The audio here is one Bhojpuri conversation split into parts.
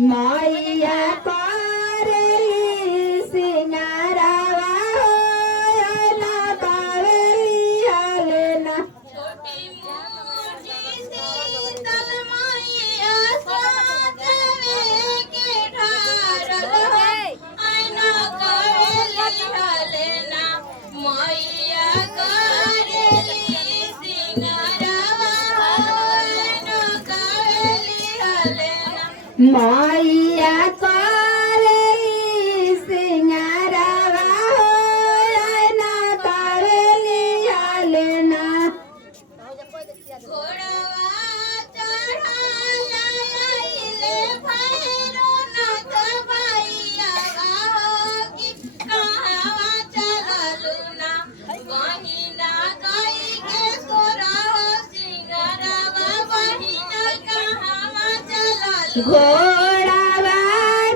मैया करेली सिंगारवा होयना कावेरी हालेना छोटी मोटी शीतल मैया साथवे के ठारल आईना करेली हालेना मैया करेली सिंगारवा आईना करेली हालेना मैया करेली सिंगारवा होयना कावेरी हालेना घोड़वा चढ़ाला आइले भैरवनाथ भैया की कहावा चललू ना बहिना गई के सोरा सिंगारवा बहिना कहावा चललू घोड़ावा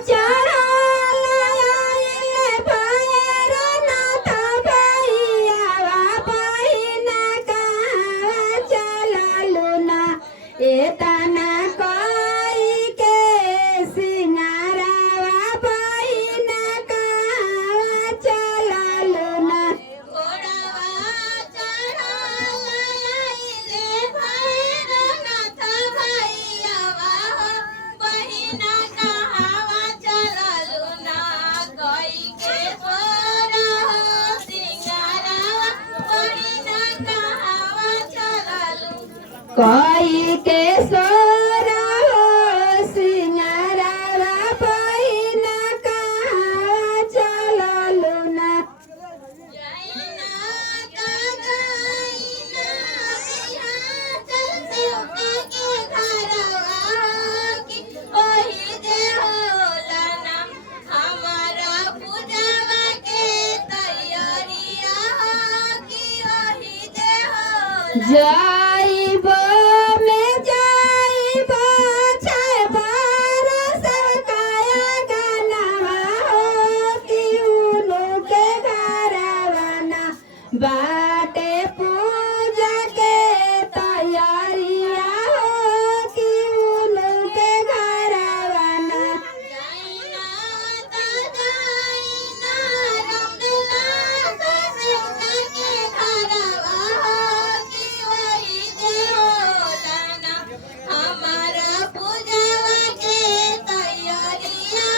चढ़ाला आइले भैरवनाथ भैयावा बहिना कहावा चललू ना एतना कई के सिंगारवा बहिना कहावा चललू ना घोड़वा चढ़ाला आइले भैरवनाथ भैया बहिना कहावा चललू ना गई के सोरा सिंगारवा बहिना कहावा चललू कई के सोरा हो सिंगारवा बहिना कहावा चललू ना जैना गगैना बिहाचल सेवका के घरवा की ओही जे होला ना हमारा पूजवा के तैयारिया की ओही जे होला जाइबो में जाइबो छय बरस काया गनवा हो कि उनु के घरवना बाटे पूजा के तैयारिया हो कि उनु के घरवना जैना तजाइना रमला सेवका के घरवा की ओही जे होला ना हमारा पूजवा के तैयारिया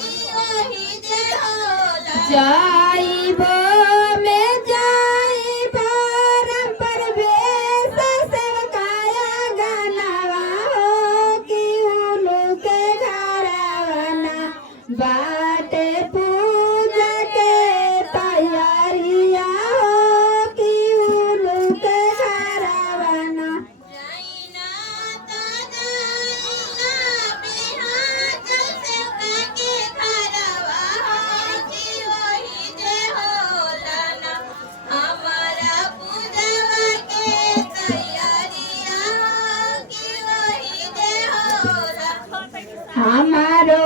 की ओही जे होला जाइबो में जाइबो रम परवेश सेवकाया गनवा हो कि उनु के घरवना बाटे पूजा के तैयारिया हो कि उनु के घरवना जैना तजाइना बिहाचल सेवका के घरवा की ओही जे होला ना हमारा पूजवा के तैयारिया की ओही जे होला हमारो